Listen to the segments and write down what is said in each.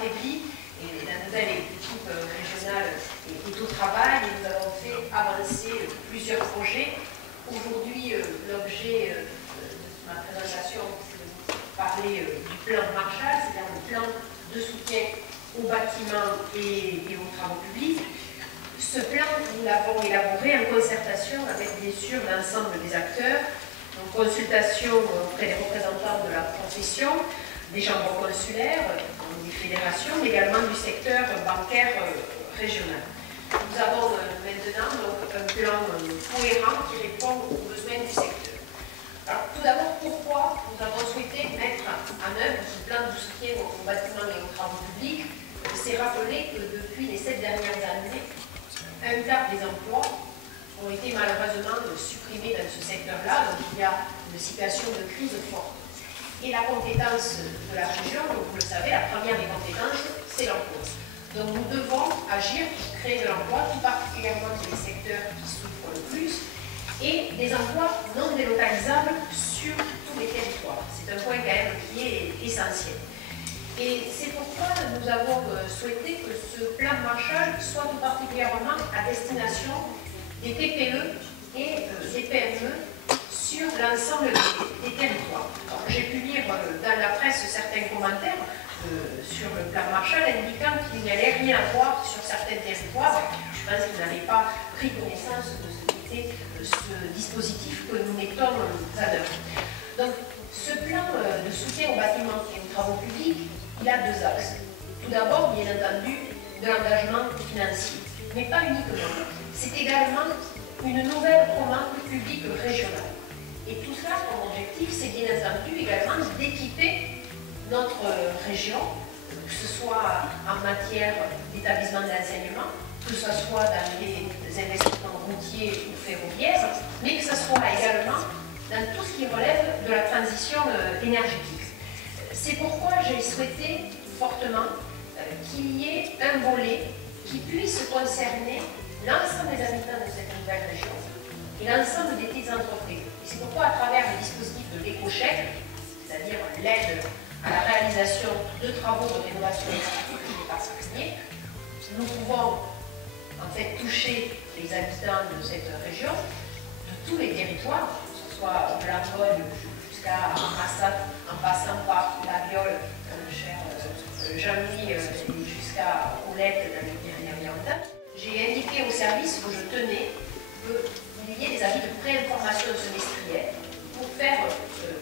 affaibli et la nouvelle équipe régionale est au travail et nous avons fait avancer plusieurs projets. Aujourd'hui, l'objet de ma présentation, c'est de parler du plan Marshall, c'est-à-dire le plan de soutien aux bâtiments et aux travaux publics. Ce plan, nous l'avons élaboré en concertation avec, bien sûr, l'ensemble des acteurs, en consultation auprès des représentants de la profession, des chambres consulaires, des fédérations, mais également du secteur bancaire régional. Nous avons maintenant donc, un plan cohérent qui répond aux besoins du secteur. Alors, tout d'abord, pourquoi nous avons souhaité mettre en œuvre ce plan de soutien aux bâtiments et aux travaux publics? C'est rappeler que depuis les 7 dernières années, un quart des emplois ont été malheureusement supprimés dans ce secteur-là, donc il y a une situation de crise forte. Et la compétence de la région, donc vous le savez, la première des compétences, c'est l'emploi. Donc nous devons agir pour créer de l'emploi, tout particulièrement dans les secteurs qui souffrent le plus, et des emplois non délocalisables sur tous les territoires. C'est un point quand même qui est essentiel. Et c'est pourquoi nous avons souhaité que ce plan Marshall soit tout particulièrement à destination des TPE et des PME sur l'ensemble des territoires. J'ai pu lire dans la presse certains commentaires sur le plan Marshall indiquant qu'il n'y allait rien avoir sur certains territoires. Je pense qu'ils n'avaient pas pris connaissance de ce qu'était ce dispositif que nous mettons en œuvre. Donc, ce plan de soutien aux bâtiments et aux travaux publics, il a 2 axes. Tout d'abord, bien entendu, de l'engagement financier, mais pas uniquement. C'est également une nouvelle commande publique régionale. Et tout cela, comme objectif, c'est bien entendu également d'équiper notre région, que ce soit en matière d'établissement d'enseignement, que ce soit dans les investissements routiers ou ferroviaires, mais que ce soit également dans tout ce qui relève de la transition énergétique. C'est pourquoi j'ai souhaité fortement qu'il y ait un volet qui puisse concerner l'ensemble des habitants de cette nouvelle région et l'ensemble des petites entreprises. Et c'est pourquoi, à travers le dispositif de l'éco-chèque, c'est-à-dire l'aide à la réalisation de travaux de rénovation énergétique des particuliers, nous pouvons en fait toucher les habitants de cette région, de tous les territoires, que ce soit de la Bogne jusqu'à Massat, en passant par la Viole, le cher Jean-Louis, jusqu'à Olette dans les Pyrénées-Orientales. J'ai indiqué au service que je tenais qu'il y ait des avis de pré-information semestrielle pour faire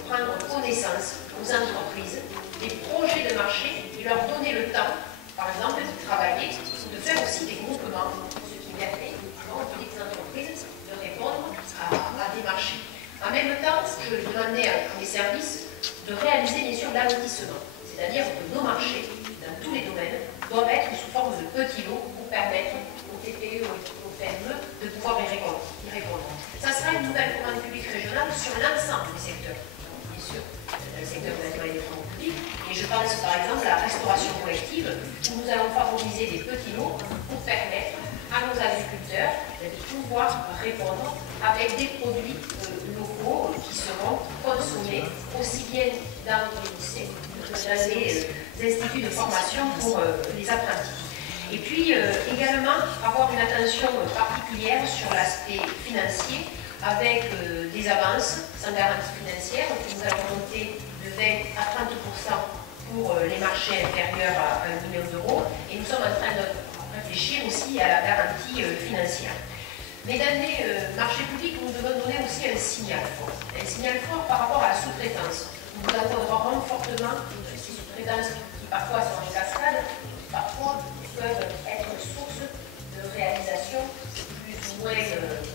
prendre connaissance aux entreprises des projets de marché et leur donner le temps, par exemple, de travailler ou de faire aussi des groupements, ce qui permet aux petites entreprises de répondre à des marchés. En même temps, je demandais à mes services de réaliser bien sûr l'allotissement, c'est-à-dire que nos marchés, dans tous les domaines, doivent être sous forme de petits lots pour permettre aux TPE et aux PME de pouvoir y répondre. Ça sera une nouvelle commande publique régionale sur l'ensemble des secteurs, bien sûr, le secteur de la et des travaux publics. Et je pense par exemple à la restauration collective, où nous allons favoriser des petits lots pour permettre à nos agriculteurs de pouvoir répondre avec des produits locaux qui seront consommés aussi bien dans les lycées que dans les instituts de formation pour les apprentis. Et puis également avoir une attention particulière sur l'aspect financier avec des avances sans garantie financière que nous allons monter de 20 à 30% pour les marchés inférieurs à 1 million d'euros et nous sommes en train de réfléchir aussi à la garantie financière. Mais dans les marchés publics, nous devons donner aussi un signal fort par rapport à la sous-traitance. Nous encadrerons fortement ces sous-traitances qui parfois sont en cascade, parfois peuvent être source de réalisation plus ou moins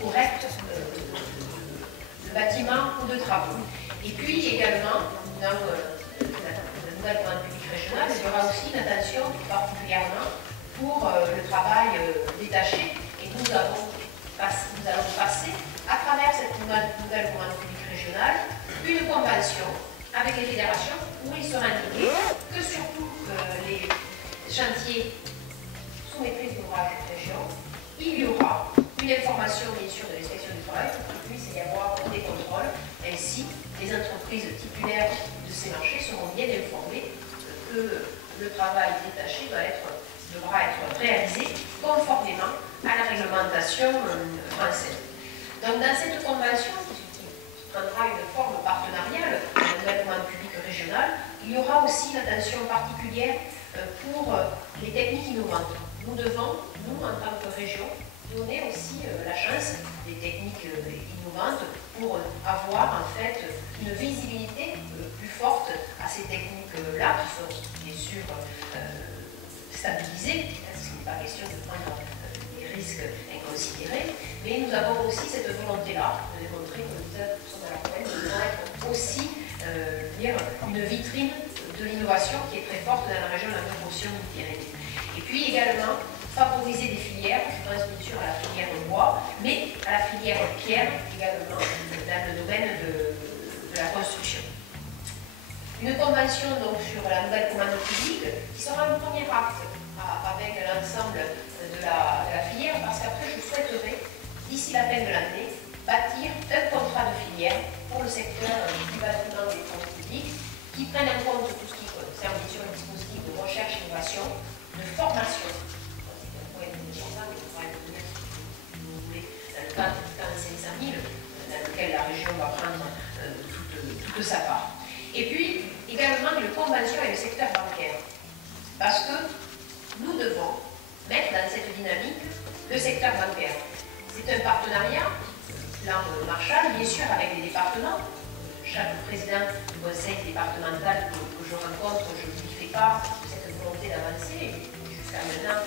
correcte de bâtiments ou de travaux. Et puis également, dans la nouvelle commande publique régionale, il y aura aussi une attention particulièrement pour le travail détaché. Et nous allons passer, à travers cette nouvelle commande publique régionale, une convention avec les fédérations où il sera indiqué que sur tous les chantiers sous maîtrise d'ouvrage de région, il y aura une information bien sûr de l'inspection du travail pour qu'il puisse y avoir des contrôles. Ainsi, les entreprises titulaires de ces marchés seront bien informées que le travail détaché devra être réalisé conformément à la réglementation française. Donc dans cette convention, qui prendra une forme partenariale de la nouvelle commande publique régionale, il y aura aussi une attention particulière pour les techniques innovantes. Nous devons, nous, en tant que région, donner aussi la chance des techniques innovantes pour avoir en fait une visibilité plus forte à ces techniques-là, qui sont bien sûr stabilisées, parce qu'il n'est pas question de prendre des risques inconsidérés, mais nous avons aussi cette volonté-là de démontrer que nous sommes à la pointe, nous devons être aussi une vitrine de l'innovation qui est très forte dans la région de la Midi-Pyrénées. Et puis également, favoriser des filières, je pense bien sûr à la filière bois, mais à la filière pierre également, dans le domaine de la construction. Une convention donc sur la nouvelle commande publique qui sera un premier acte avec l'ensemble de la filière, parce qu'après je souhaiterais, d'ici la fin de l'année, bâtir un contrat de filière pour le secteur du bâtiment des travaux publics qui prenne en compte tout ce qui concerne bien sûr le dispositif de recherche, innovation, de formation. Dans les 500 000, dans lequel la région va prendre toute sa part. Et puis, également, une convention avec le secteur bancaire. Parce que nous devons mettre dans cette dynamique le secteur bancaire. C'est un partenariat, plan Marshall, bien sûr, avec les départements. Chaque président du conseil départemental que je rencontre, je lui fais part de cette volonté d'avancer. Jusqu'à maintenant,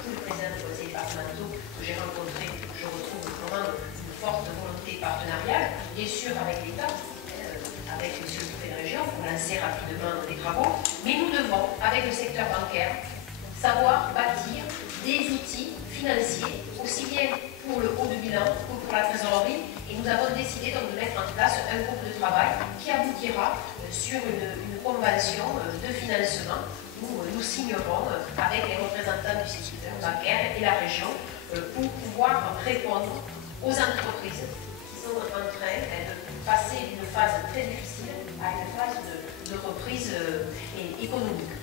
tous les présidents du conseil départementaux que j'ai rencontrés, je retrouve vraiment une forte volonté partenariale, bien sûr avec l'État, avec M. le préfet de région, pour lancer rapidement les travaux, mais nous devons, avec le secteur bancaire, savoir bâtir des outils financiers, aussi bien pour le haut de bilan que pour la trésorerie, et nous avons décidé donc de mettre en place un groupe de travail qui aboutira sur une convention de financement où nous signerons avec les représentants du secteur bancaire et la région pour pouvoir répondre aux entreprises qui sont en train de passer d'une phase très difficile à une phase de reprise économique.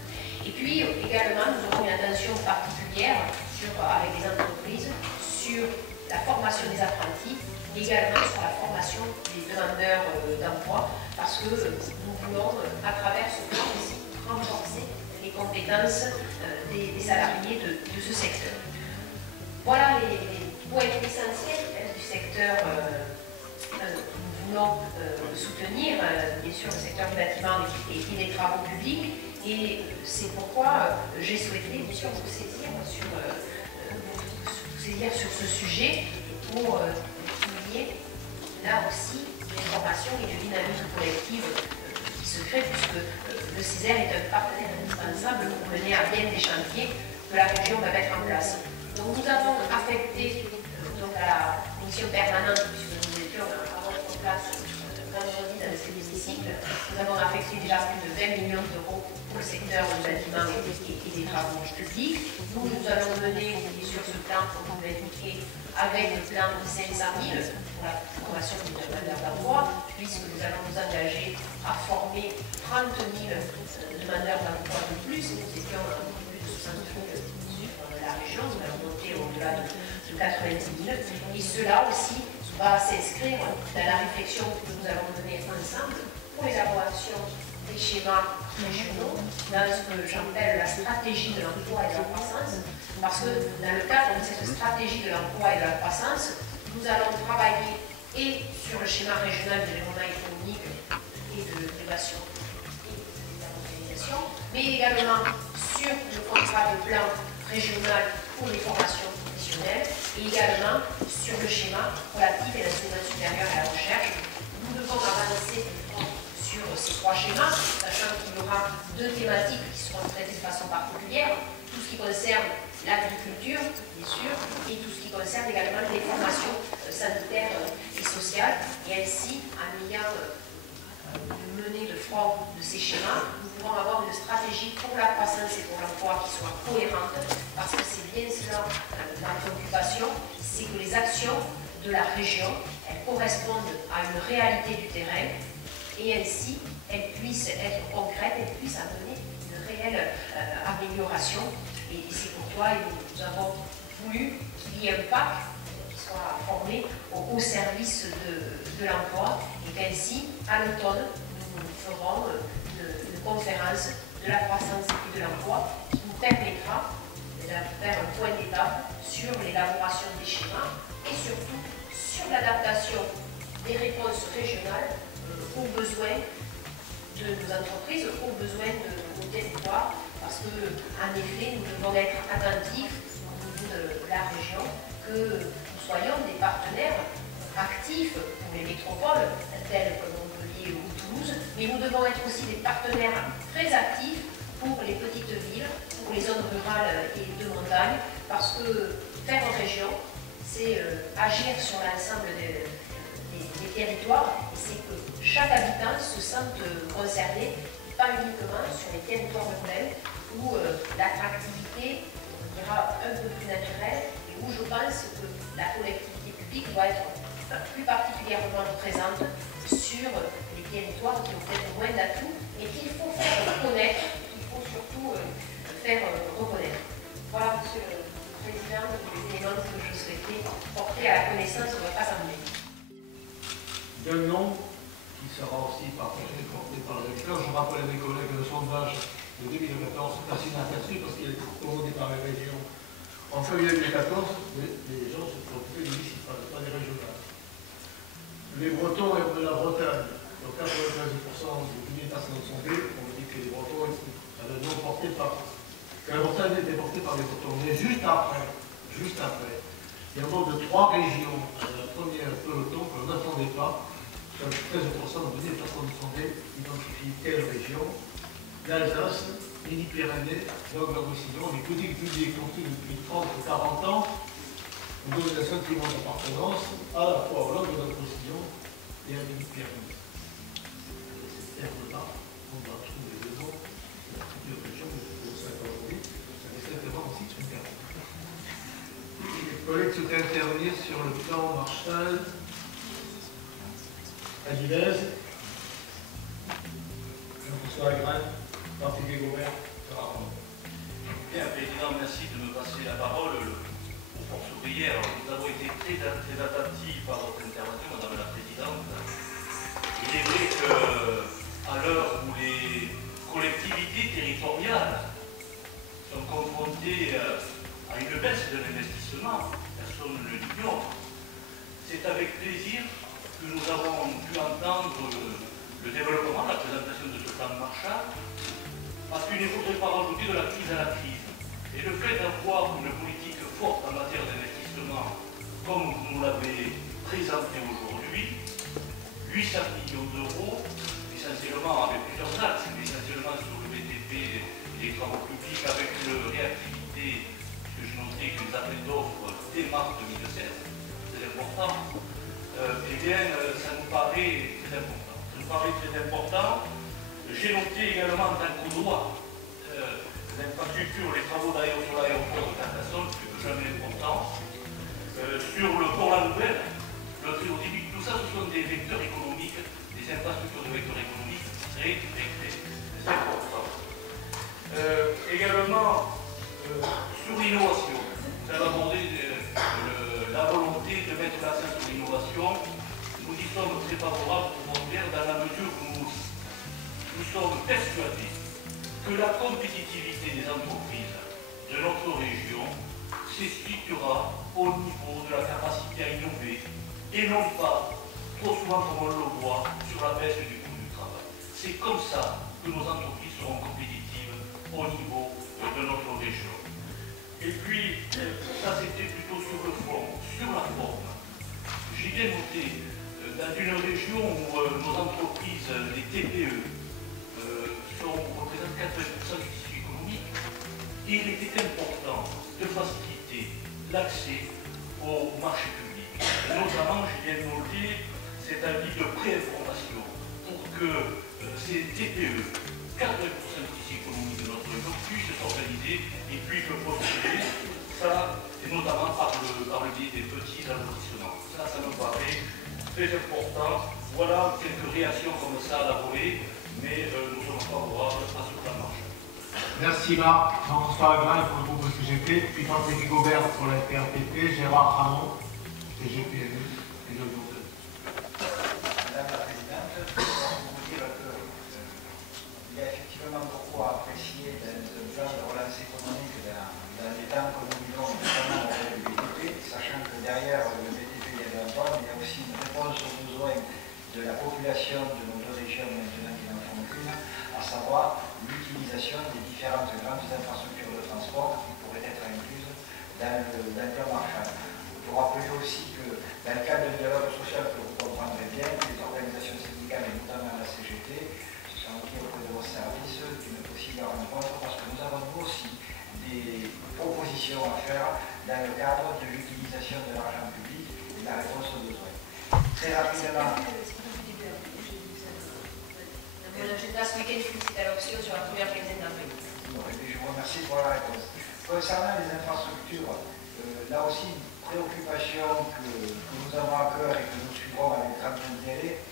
Et puis également, nous aurons une attention particulière avec les entreprises sur la formation des apprentis, mais également sur la formation des demandeurs d'emploi, parce que nous voulons, à travers ce plan, renforcer les compétences des salariés de ce secteur. Voilà les points essentiels du secteur que nous voulons soutenir, bien sûr le secteur du bâtiment et des travaux publics, et c'est pourquoi j'ai souhaité bien sûr vous saisir sur ce sujet pour souligner là aussi l'information et le dynamisme collective qui se crée, puisque le CISER est un partenaire indispensable pour mener à bien des chantiers que la région va mettre en place. Donc nous avons affecté donc à la mission permanente, puisque nous étions à votre place vendredi dans cet hémicycle, nous avons affecté déjà plus de 20 millions d'euros pour le secteur du bâtiment et des travaux publics. Nous allons mener sur ce plan, comme vous l'avez indiqué, avec le plan de 500 000 pour la formation des demandeurs d'emploi, puisque nous allons nous engager à former 30 000 demandeurs d'emploi de plus. Nous étions à plus de 60 000 sur la région, nous allons monter au-delà de 90 000. Et cela aussi va s'inscrire dans la réflexion que nous allons mener ensemble pour l'élaboration des schémas régionaux, dans ce que j'appelle la stratégie de l'emploi et de la croissance, parce que dans le cadre de cette stratégie de l'emploi et de la croissance, nous allons travailler et sur le schéma régional de développement économique et de l'innovation et de la modernisation, mais également sur le contrat de plan régional pour les formations professionnelles et également sur le schéma relatif à l'enseignement supérieur et à la recherche. Nous devons avancer sur ces trois schémas, sachant qu'il y aura deux thématiques qui seront traitées de façon particulière, tout ce qui concerne l'agriculture, bien sûr, et tout ce qui concerne également les formations sanitaires et sociales, et ainsi, en ayant une menée de front de ces schémas, nous pourrons avoir une stratégie pour la croissance et pour l'emploi qui soit cohérente, parce que c'est bien cela ma préoccupation, c'est que les actions de la région, elles correspondent à une réalité du terrain, et ainsi, elles puissent être concrètes, elles puissent amener une réelle quelle amélioration. Et c'est pourquoi nous avons voulu qu'il y ait un PAC qui soit formé au service de l'emploi et qu'ainsi, à l'automne, nous ferons une conférence de la croissance et de l'emploi qui nous permettra de faire un point d'étape sur l'élaboration des schémas et surtout sur l'adaptation des réponses régionales aux besoins de nos entreprises, aux besoins de nos territoires, parce qu'en effet, nous devons être attentifs au niveau de la région, que nous soyons des partenaires actifs pour les métropoles, telles que Montpellier ou Toulouse, mais nous devons être aussi des partenaires très actifs pour les petites villes, pour les zones rurales et de montagne, parce que faire une région, c'est agir sur l'ensemble des territoires, et c'est que chaque habitant se sente concerné, pas uniquement sur les territoires urbains, où l'attractivité ira un peu plus naturelle, et où je pense que la collectivité publique doit être plus particulièrement présente sur les territoires qui ont peut-être moins d'atouts, et qu'il faut faire reconnaître, qu'il faut surtout faire reconnaître. Voilà, Monsieur le Président, les éléments que je souhaitais porter à la connaissance de votre Assemblée. D'un nom qui sera aussi partagé, porté par le lecteur. Je rappelle à mes collègues que le sondage de 2014 est assez inaperçu parce qu'il a été commandé par les régions. En février 2014, les gens se préoccupaient des municipales, pas des régionales. Les Bretons et de la Bretagne, donc 93% des personnes sondées, on dit que les Bretons avaient non porté par. Que la Bretagne était portée par les Bretons. Mais juste après, il y a un nombre de 3 régions à la première peloton qu'on n'attendait pas. 13% des personnes sondées identifient quelle région? L'Alsace, Midi-Pyrénées, Languedoc-Roussillon, les petites villes construites depuis 30 ou 40 ans, on donne un sentiment d'appartenance à la fois au Languedoc-Roussillon et à Midi-Pyrénées. C'est là on va trouver le mot de la future région de Saint-Paul. Ça est certainement aussi une carte. Les collègues souhaitent intervenir sur le plan Marshall. Aguilez, Jean-François Agrain, Parti des Gobert. Bien, Président, merci de me passer la parole. Aux forces ouvrières, nous avons été très attentifs à votre intervention, Madame la Présidente. Il est vrai qu'à l'heure où les collectivités territoriales sont confrontées à une baisse de l'investissement, personne ne l'ignore, c'est avec plaisir que nous avons pu entendre le développement, la présentation de ce plan Marshall, parce qu'il ne faudrait pas rajouter de la crise à la crise. Et le fait d'avoir une politique forte en matière d'investissement, comme vous nous l'avez présenté aujourd'hui, 800 millions d'euros, essentiellement avec plusieurs axes, mais essentiellement sur le BTP et les travaux publics, avec une réactivité, que je notais que les appels d'offres dès mars 2016, c'est important. Eh bien, ça nous paraît très important. J'ai noté également en tant qu'Audois l'infrastructure, les travaux sur l'aéroport de Carcassonne, plus que jamais important. Sur le port La Nouvelle, le Tréodébique, tout ça, ce sont des vecteurs économiques, des infrastructures de vecteurs économiques très importants. Également, sur l'innovation, vous avez abordé la volonté de mettre l'accent sur l'innovation. Nous y sommes très favorables pour faire dans la mesure où nous sommes persuadés que la compétitivité des entreprises de notre région s'expliquera au niveau de la capacité à innover et non pas trop souvent comme on le voit sur la baisse du coût du travail. C'est comme ça que nos entreprises seront compétitives au niveau de notre région. Et puis, ça c'était plutôt sur le fond, sur la forme. J'ai bien noté, dans une région où nos entreprises, les TPE, représentent 80% du tissu économique, il était important de faciliter l'accès au marché public. Et notamment, j'ai bien noté cet avis de pré-information pour que ces TPE, 80% du tissu économique de notre région, puissent s'organiser et puissent postuler, ça, et notamment par le biais des petits investissements. Ça me paraît très important. Voilà quelques réactions comme ça à la volée, mais nous sommes favorables à ce plan Marshall. Merci Marc, Jean-François Agrain pour le groupe CGP, puis Patrick Gobert pour la PRPP, Gérard Ramon, TGPMU et le groupe. Madame la Présidente, je voudrais vous dire qu'il y a effectivement beaucoup à apprécier dans un plan de relance économique dans les temps que nous vivons, notamment avec le BTP, sachant que derrière le BTP il y a de l'emploi, mais il y a aussi une réponse aux besoins de la population de nos deux régions maintenant qui n'en font qu'une, à savoir l'utilisation des différentes grandes infrastructures de transport qui pourraient être incluses dans le plan Marshall. Il faut rappeler aussi que dans le cadre du dialogue social que vous comprendrez bien, les organisations syndicales et notamment la CGT se sont mis auprès de vos services d'une possible rencontre parce que nous avons nous aussi des propositions à faire dans le cadre de l'utilisation de l'argent public et de la réponse aux besoins. Très rapidement. Mon agenda ce week-end, c'est à l'option sur la première quinzaine d'avril. Je vous remercie pour la réponse. Concernant les infrastructures, là aussi une préoccupation que nous avons à cœur et que nous suivrons avec grand intérêt.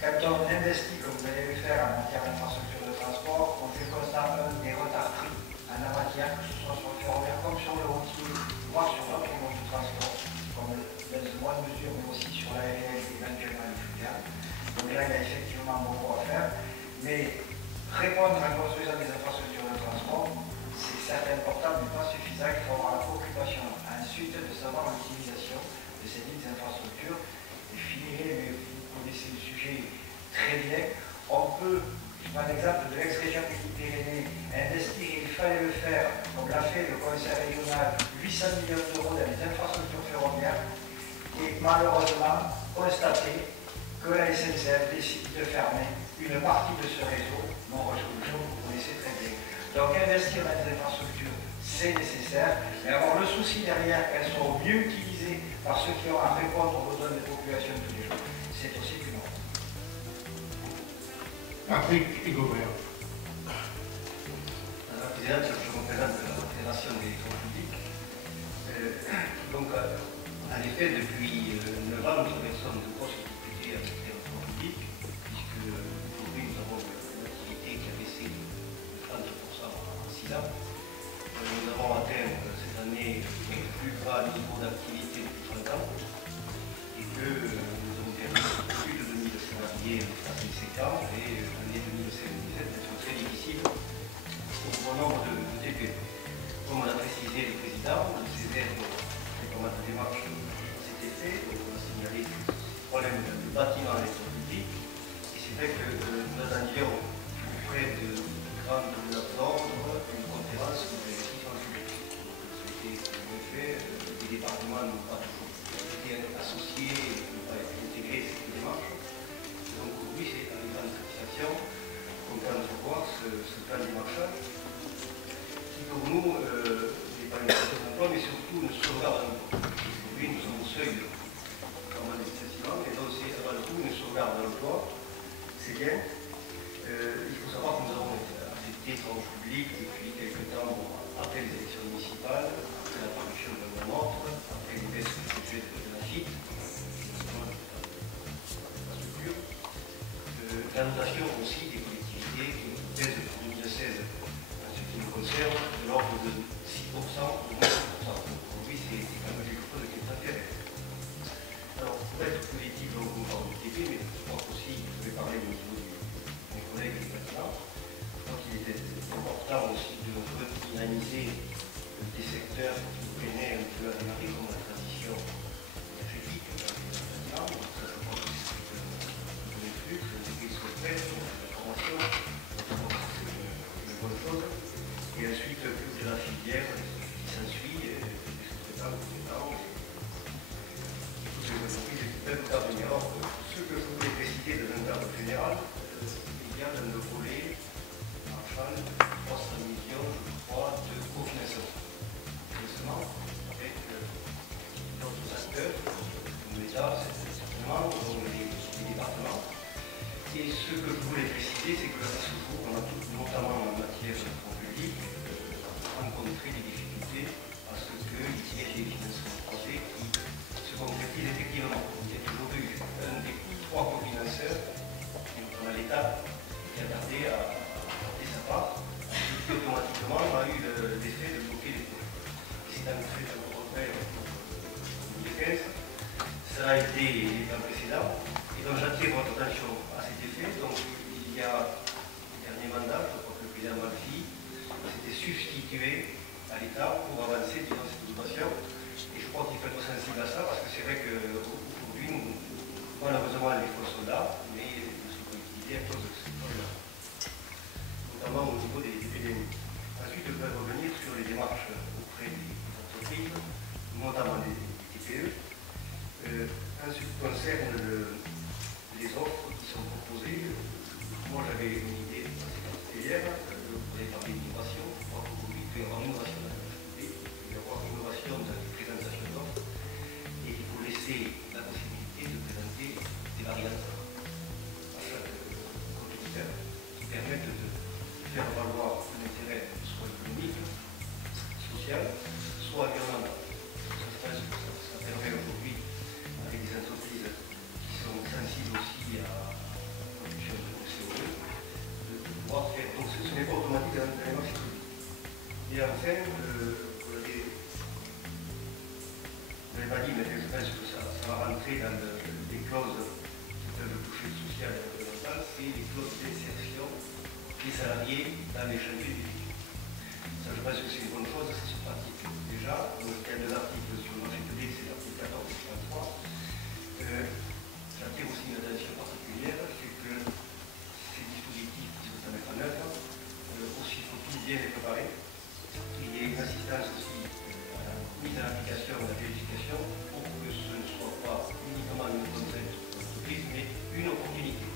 Quand on investit, comme vous allez le faire en matière d'infrastructure de transport, on fait constamment des retards pris en la matière, que ce soit sur le ferroviaire comme sur le routier, voire sur d'autres modes de transport, comme dans une moindre mesure, mais aussi sur l'aérien et éventuellement le fluvial. Donc là, il y a effectivement beaucoup à faire, mais répondre en construisant des infrastructures de transport, c'est certes important, mais pas suffisant. Il faut avoir la préoccupation ensuite de savoir l'utilisation de ces dites infrastructures. Et finirai, mais vous connaissez le sujet très bien. On peut, je prends l'exemple de l'ex-région Midi-Pyrénées, investir, il fallait le faire, comme l'a fait le conseil régional, 800 millions d'euros dans les infrastructures ferroviaires, et malheureusement constater que la SNCF décide de fermer une partie de ce réseau, Montrouge-Bouchon, vous connaissez très bien. Donc investir dans les infrastructures, c'est nécessaire, mais avoir le souci derrière qu'elles soient mieux utilisées par ceux qui ont à répondre aux besoins des populations tous les jours, c'est aussi plus long. Patrick Gobert. Madame la Présidente, je représente la Fédération des élections publiques. Donc, en effet, depuis 9 ans, nous traversons de grosses difficultés avec les transports publics, puisque aujourd'hui nous avons une activité qui a baissé de 30% en 6 ans. Nous avons atteint cette année le plus bas niveau d'activité depuis 30 ans, et que nous avons perdu plus de 2000 salariés à ces 5 ans, et l'année 2016 va être très difficile au bon nombre de TP. Comme l'a précisé le président, le CESER fait pas mal de démarches à cet effet, donc on a signalé ce problème de bâtiment à l'école publique, et c'est vrai que nous attendions auprès de grandes ordres une conférence sur l'investissement public. C'était en effet, les départements n'ont pas toujours été associés, n'ont pas été intégrés à cette démarche. Donc oui, c'est avec grande satisfaction qu'on peut entrevoir ce plan de démarchage qui pour nous n'est pas une question d'emploi, mais surtout une sauvegarde d'emploi. Aujourd'hui, nous sommes au seuil de vraiment des licenciements, mais donc c'est avant tout une sauvegarde d'emploi. C'est bien. Il faut savoir que nous avons affecté tranche publique depuis quelques temps après les élections municipales, après la parution de la loi NOTRe, après les baisses du budget de la FIT, la notation aussi des collectivités qui pèsent pour 2016 en ce qui nous concerne de l'ordre de 6% ou 9%. Donc aujourd'hui, c'est quand même quelque chose qui est intéressant. Alors, pour être positif, on parle du TP, mais je pense aussi, je vais parler au niveau de mes collègues du bâtiment. Je crois qu'il était important aussi de redynamiser des secteurs qui peinaient un peu à démarrer, comme la transition énergétique dans les bâtiments. Donc ça, je pense que c'est une flux, qu'ils soient prêts pour la formation. Je pense que c'est une bonne chose. Et ensuite, toute la filière qui s'ensuit, les sous-traitants, les sous-traitants, toutes les entreprises qui peuvent intervenir. Alors, ce que je voulais préciser dans un cadre général, il y a dans le volet Marshall 300 millions, je crois, de cofinancement. Financement avec d'autres acteurs, comme l'État, certainement, comme les départements. Et ce que je voulais préciser, c'est que à ce jour, on a notamment en matière de fonds publics rencontré des difficultés parce qu'il y ait des financements croisés automatiquement a eu l'effet de bloquer les projets. C'est un fait de repère en 2015. Ça a été les temps précédents. Et donc j'attire votre attention à cet effet. Donc il y a le dernier mandat, je crois que le président Malfi s'était substitué à l'État pour avancer dans cette situation. Et je crois qu'il faut être sensible à ça parce que c'est vrai qu'aujourd'hui, malheureusement, les fonds sont là, mais ne sont pas utilisés à cause de ces problèmes-là, notamment au niveau des PME. Ensuite, je vais revenir sur les démarches auprès des entreprises, notamment des TPE. En ce qui concerne les offres qui sont proposées, moi j'avais une idée assez hier, vous avez parlé d'innovation, je crois qu'aujourd'hui il peut y avoir innovation dans la public, il peut y avoir innovation dans les présentations d'offres, et il faut laisser la possibilité de présenter des variantes à chaque contributeur qui permettent de faire valoir un intérêt soit économique, social, soit environnemental. Ça permet aujourd'hui, avec des entreprises qui sont sensibles aussi à la production de CO2, de pouvoir faire. Donc ce n'est pas automatique dans les marchés publics. Et enfin, vous l'avez pas dit, mais je pense que ça va rentrer dans les clauses qui peuvent toucher le social et l'environnemental, c'est les clauses d'insertion des salariés dans les chantiers du vie. Ça, je pense que c'est une bonne chose, ça se pratique déjà. Donc, il y a deux articles sur le marché public, c'est l'article 14 et 33. J'attire aussi une attention particulière, c'est que ces dispositifs qui sont à mettre en œuvre, aussi faut-il bien les préparer. Il y a une assistance aussi à la mise en application de la vérification pour que ce ne soit pas uniquement une contrainte pour l'entreprise, mais une opportunité.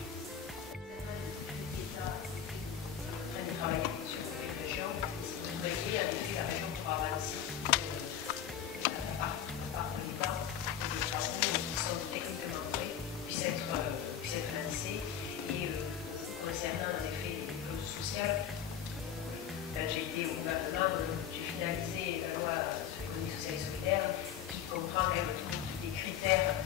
Travailler sur les régions, c'est de créer en effet la région pour avancer à part de l'État, des travaux qui sont techniquement prêts puissent être lancés. Et concernant en effet les clauses sociales, quand j'ai été au gouvernement, j'ai finalisé la loi sur l'économie sociale et solidaire qui comprend même tous les critères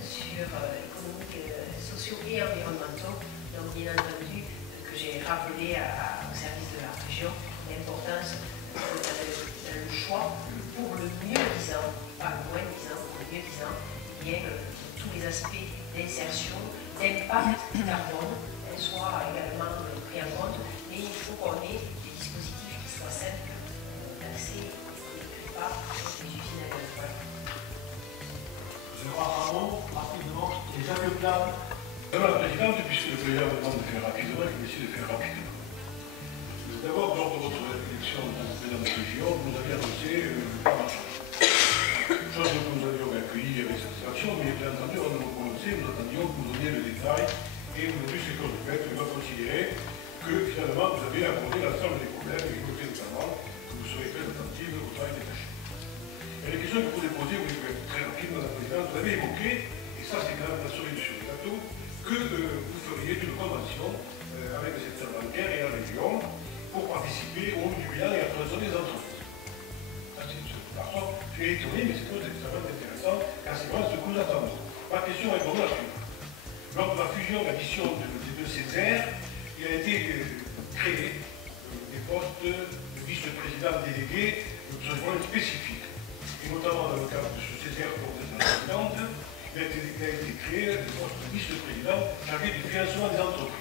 sur économiques, sociaux et environnementaux. Donc bien entendu, que j'ai rappelé au service de la région l'importance dans le choix pour le mieux disant, pas le moins disant, pour le mieux disant, bien tous les aspects d'insertion, d'impact carbone soient également pris en compte, mais il faut qu'on ait des dispositifs qui soient simples d'accès et qui ne créent pas des usines à gaz. Voilà. Je crois Ramon, rapidement, et Jacques Plane. Madame la Présidente, puisque le président demande de faire rapidement, je vais essayer de faire rapidement. D'abord, lors de votre élection en tant que président de la région, vous nous avez annoncé le plan Marshall. Chose que nous avions accueillie avec satisfaction, mais bien entendu, avant de nous prononcer, nous attendions que vous donniez le détail et aujourd'hui, c'est comme le fait, on va considérer que finalement, vous avez abordé l'ensemble des problèmes, et évoqué notamment que vous serez très attentive au travail détaché. Et les questions que vous pouvez poser, vous pouvez être très rapide, Madame la Présidente, vous avez évoqué, et ça c'est quand même la cerise sur le gâteau, que vous feriez une convention avec le secteur bancaire et la région pour participer au du bilan et à la présentation des entreprises. Parfois, je suis étonné, mais c'est extrêmement intéressant, car c'est vraiment ce que nous attendons. Ma question est pour la suivante. Lors de la fusion, l'addition des deux Césaire, il a été créé des postes de vice-président délégué absolument spécifiques. Et notamment dans le cadre de ce Césaire pour la présidente, il a été créé le poste de vice-président chargé du financement des entreprises.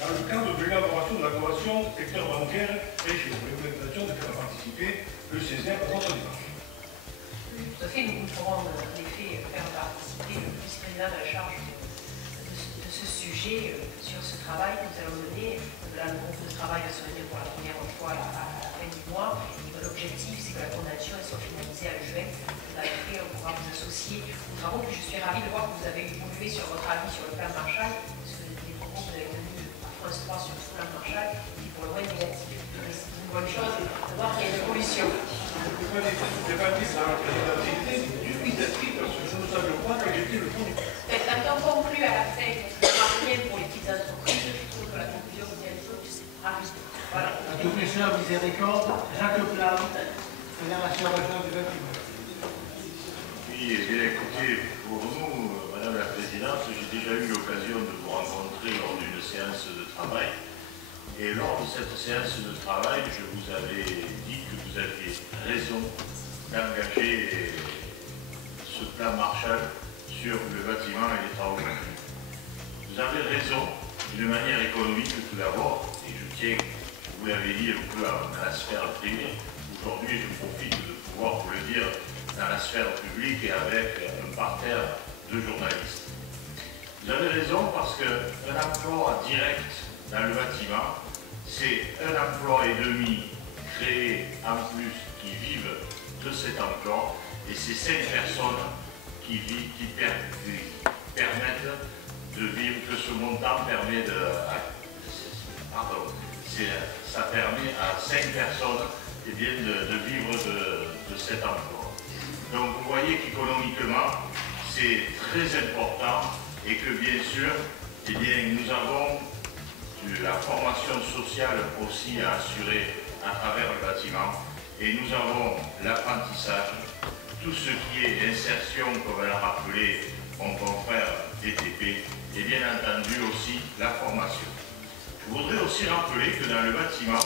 Dans le cadre de l'élaboration de la convention secteur bancaire région, l'intention de faire participer le Césaire à notre démarche. Tout à fait, nous pourrons en effet faire participer le vice-président à la charge de ce sujet sur ce travail que nous allons mener. Là, le groupe de travail va se réunir pour la première fois à la fin du mois. L'objectif, c'est que la convention soit finalisée en juin. En effet, on pourra vous associer aux travaux. Puis je suis ravie de voir que vous avez évolué sur votre avis sur le plan Marshall, parce que les propos que vous avez tenus à France 3 sur ce plan Marshall, qui pour le moins négatif. C'est une bonne chose de voir qu'il y a une évolution. Je ne peux pas dire dans la présidentialité du vice-président, parce que nous ne savions pas quel était le fond du plan. Quand on conclut à la fin, parce que ça marche bien pour les petites entreprises, je trouve que la conclusion vous dit ravie. Voilà. À tous mes chers miséricordes, Jacques Plane, Fédération régionale du bâtiment. Oui, eh bien écoutez, pour nous, Madame la Présidente, j'ai déjà eu l'occasion de vous rencontrer lors d'une séance de travail. Et lors de cette séance de travail, je vous avais dit que vous aviez raison d'engager ce plan Marshall sur le bâtiment et les travaux publics. Vous avez raison d'une manière économique tout d'abord, et je tiens, vous l'avez dit un peu à la sphère privée. Aujourd'hui, je profite de pouvoir vous le dire dans la sphère publique et avec un parterre de journalistes. Vous avez raison parce qu'un emploi direct dans le bâtiment, c'est un emploi et demi créé en plus qui vivent de cet emploi et c'est 5 personnes qui permettent de vivre, que ce montant permet de... Pardon, ça permet à 5 personnes eh bien, de vivre de cet emploi. Donc vous voyez qu'économiquement, c'est très important et que bien sûr, eh bien, nous avons la formation sociale aussi à assurer à travers le bâtiment et nous avons l'apprentissage, tout ce qui est insertion, comme l'a rappelé mon confrère DTP, et bien entendu aussi la formation. Je voudrais aussi rappeler que dans le bâtiment,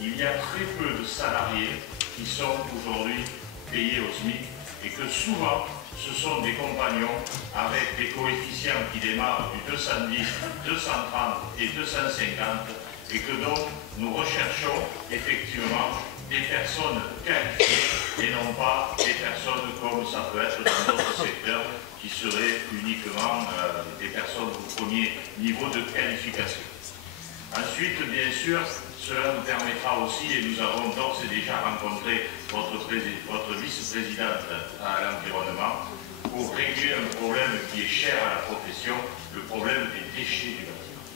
il y a très peu de salariés qui sont aujourd'hui payés au SMIC et que souvent, ce sont des compagnons avec des coefficients qui démarrent du 210, 230 et 250 et que donc nous recherchons effectivement des personnes qualifiées et non pas des personnes comme ça peut être dans d'autres secteurs qui seraient uniquement des personnes au premier niveau de qualification. Ensuite, bien sûr, cela nous permettra aussi, et nous avons d'ores et déjà rencontré votre vice-présidente à l'environnement, pour régler un problème qui est cher à la profession, le problème des déchets du bâtiment.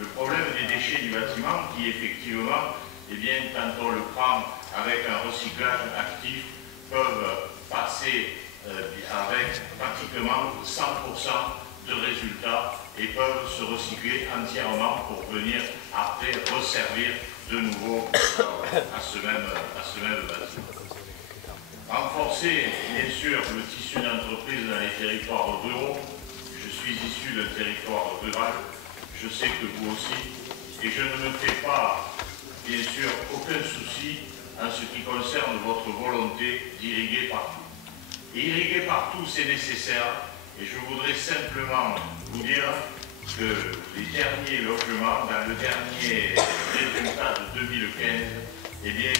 Le problème des déchets du bâtiment qui, effectivement, eh bien, quand on le prend avec un recyclage actif, peuvent passer avec pratiquement 100% de résultats et peuvent se recycler entièrement pour venir après resservir de nouveau à ce même bâtiment. Renforcer, bien sûr, le tissu d'entreprise dans les territoires ruraux. Je suis issu d'un territoire rural, je sais que vous aussi, et je ne me fais pas, bien sûr, aucun souci en ce qui concerne votre volonté d'irriguer partout. Et irriguer partout, c'est nécessaire, et je voudrais simplement vous dire que les derniers logements, dans le dernier résultat de 2015, eh bien,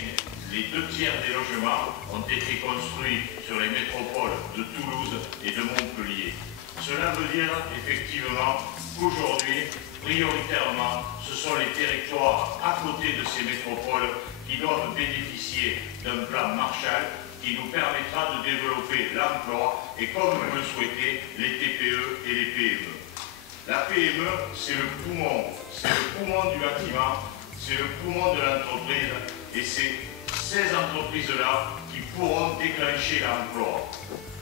les 2/3 des logements ont été construits sur les métropoles de Toulouse et de Montpellier. Cela veut dire effectivement qu'aujourd'hui, prioritairement, ce sont les territoires à côté de ces métropoles qui doivent bénéficier d'un plan Marshall qui nous permettra de développer l'emploi et, comme vous le souhaitez, les TPE et les PME. La PME, c'est le poumon du bâtiment, c'est le poumon de l'entreprise et c'est ces entreprises-là qui pourront déclencher l'emploi.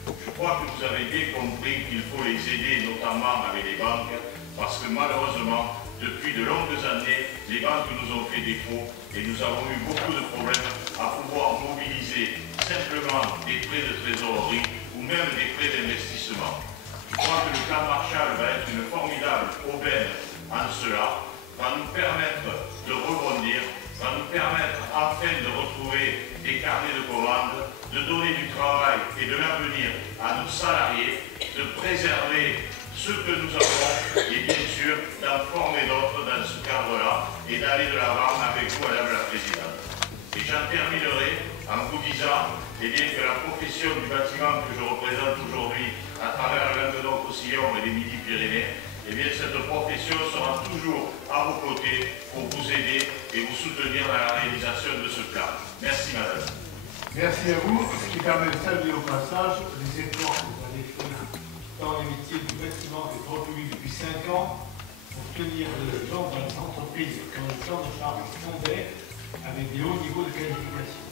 Je crois que vous avez bien compris qu'il faut les aider, notamment avec les banques, parce que malheureusement, depuis de longues années, les banques nous ont fait défaut et nous avons eu beaucoup de problèmes à pouvoir mobiliser simplement des prêts de trésorerie ou même des prêts d'investissement. Je crois que le plan Marshall va être une formidable aubaine en cela, va nous permettre de rebondir, va nous permettre enfin de retrouver des carnets de commandes, de donner du travail et de l'avenir à nos salariés, de préserver ce que nous avons et bien sûr d'en former d'autres dans ce cadre-là et d'aller de l'avant avec vous, Madame la Présidente. Et j'en terminerai en vous disant eh bien, que la profession du bâtiment que je représente aujourd'hui à travers le Languedoc-Roussillon et les Midi-Pyrénées, eh bien, cette profession sera toujours à vos côtés pour vous aider et vous soutenir dans la réalisation de ce plan. Merci, Madame. Merci à vous, ce qui permet de saluer au passage les efforts que vous avez fait dans les métiers du bâtiment et du droit public depuis 5 ans pour tenir les gens dans les entreprises qui ont le temps de charge secondaire avec des hauts niveaux de qualification.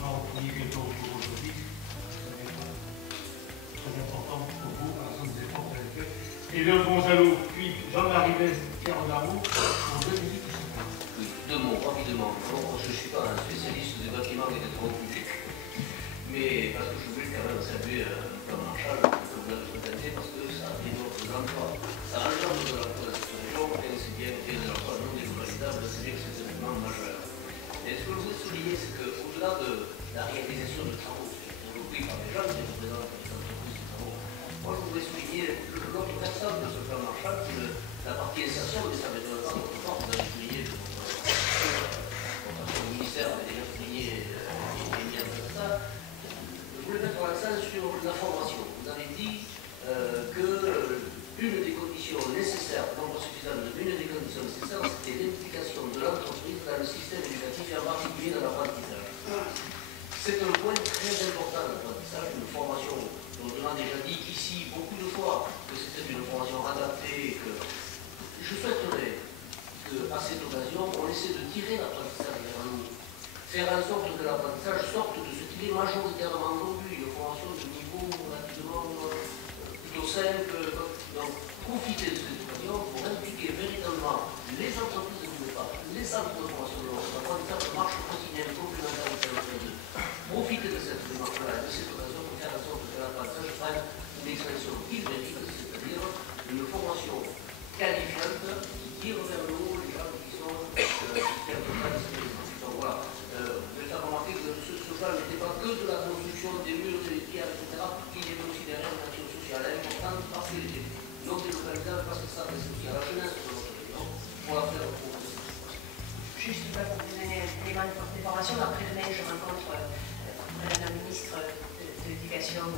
On va retrouver quelques retours aujourd'hui, ça va être très important pour vous, à l'ensemble des efforts que vous avez fait. Et Léon Gonzalo, puis Jean-Marie Besse, Pierre Darmou, pour 2 minutes. Oui, 2 mots, rapidement. Je ne suis pas un spécialiste des bâtiments et des travaux publics, mais parce que je voulais quand même saluer le plan Marshall que vous avez présenté, parce que ça développe l'emploi. Ça engendre de l'emploi dans cette région, et c'est bien qu'il y ait de l'emploi non développé. formidable, c'est bien que c'est un événement majeur. Et ce que je voulais souligner, c'est qu'au-delà de la réalisation de travaux repris par les gens qui représentent les entreprises de travaux, moi je voudrais souligner l'autre versant de ce plan Marshall, qui est la partie insertion, mais ça va être un autre fort, vous avez souligné, votre ministère avait déjà souligné les liens de ça. Je voulais mettre l'accent sur la formation. Vous avez dit que une des conditions nécessaires, non pas suffisantes, mais une des conditions nécessaires, c'était l'implication de l'entreprise dans le système éducatif et en particulier dans l'apprentissage. C'est un point très important, l'apprentissage, une formation dont on a déjà dit ici beaucoup de fois que c'était une formation adaptée, que je souhaiterais qu'à cette occasion, on essaie de tirer l'apprentissage vers nous, faire en sorte que l'apprentissage sorte de ce qu'il est majoritairement aujourd'hui, une formation de niveau relativement plutôt simple. Donc, profiter de cette occasion pour impliquer véritablement les entreprises de départ, les centres de formation de l'apprentissage de marche quotidienne complémentaire de profiter de cette démarche-là et de cette occasion pour faire en sorte que l'apprentissage prenne une expression qu'il mérite, c'est-à-dire une formation qualifiante qui tire vers le haut les gens qui sont donc voilà, je vais faire remarquer que ce plan n'était pas que de la construction des murs, des pierres, etc. Il y avait aussi derrière une action sociale importante parce qu'il était non délocalisable, parce que ça reste aussi à la jeunesse de notre région pour la faire progresser. Juste pour vous donner un élément d'information, après-demain, je rencontre Madame la ministre de l'Éducation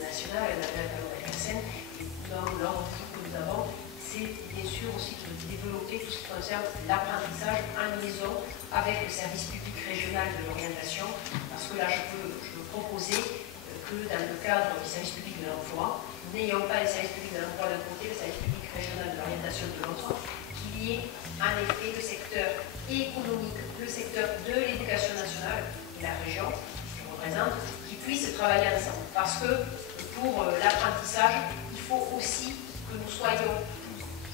nationale, Mme Vallaud-Belkacem, et dans l'ordre que nous avons, c'est bien sûr aussi de développer tout ce qui concerne l'apprentissage en liaison avec le service public régional de l'orientation, parce que là, je peux proposer que dans le cadre du service public de l'emploi, n'ayant pas le service public de l'emploi d'un côté, le service public régional de l'orientation de l'autre, qu'il y ait en effet le secteur économique, le secteur de l'éducation nationale et la région, je représente, qui puissent travailler ensemble. Parce que pour l'apprentissage, il faut aussi que nous soyons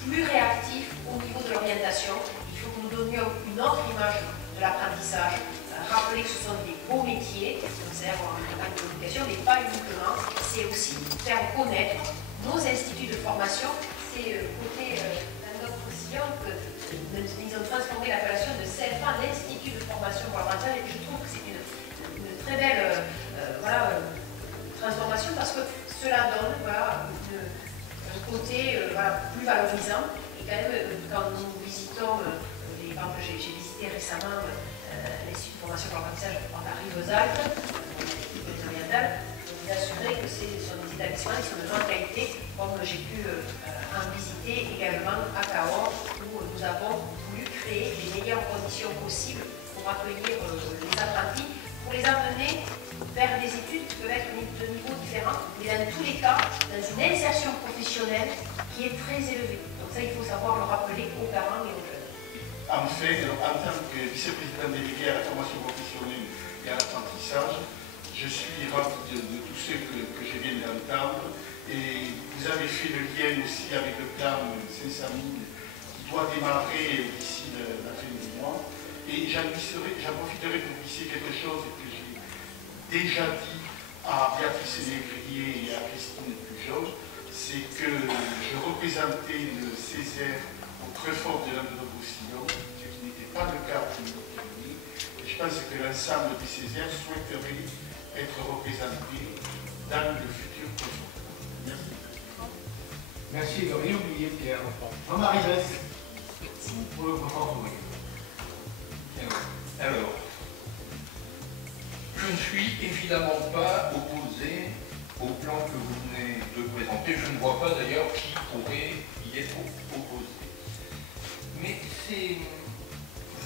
plus réactifs au niveau de l'orientation. Il faut que nous donnions une autre image de l'apprentissage. Rappeler que ce sont des beaux métiers, c'est-à-dire en communication, mais pas uniquement. C'est aussi faire connaître nos instituts de formation. C'est côté d'un autre sillon qu'ils ont transformé l'appellation de CFA, l'Institut de formation pour l'apprentissage, et je trouve que c'est une très belle transformation parce que cela donne un côté plus valorisant. Et quand même, quand nous visitons, par exemple, j'ai visité récemment l'Institut de formation pour l'apprentissage en Rivesaltes, orientale, je peux vous assurer que ce sont des établissements qui sont de grande qualité, comme j'ai pu en visiter également à Cahors, où nous avons voulu créer les meilleures conditions possibles pour accueillir les apprentis, pour les amener vers des études qui peuvent être de niveaux différents, mais dans tous les cas, dans une insertion professionnelle qui est très élevée. Donc ça, il faut savoir le rappeler aux parents et aux jeunes. En fait, en tant que vice-président délégué à la formation professionnelle et à l'apprentissage, je suis ravi de tout ce que je viens d'entendre. Et vous avez fait le lien aussi avec le plan 500 000 qui doit démarrer d'ici la fin du mois. Et j'en profiterai pour glisser quelque chose que j'ai déjà dit à Béatrice Lévrier et à Christine Pujol, c'est que je représentais le Césaire au très fort de Languedoc-Roussillon, ce qui n'était pas le cas pour notre pays. Et je pense que l'ensemble des Césaires souhaiterait être représentés dans le futur projet. Merci. Merci, Gabriel. Oublié, Pierre. Jean-Marie Bess, pour le confort. Alors, je ne suis évidemment pas opposé au plan que vous venez de présenter. Je ne vois pas d'ailleurs qui pourrait y être opposé. Mais c'est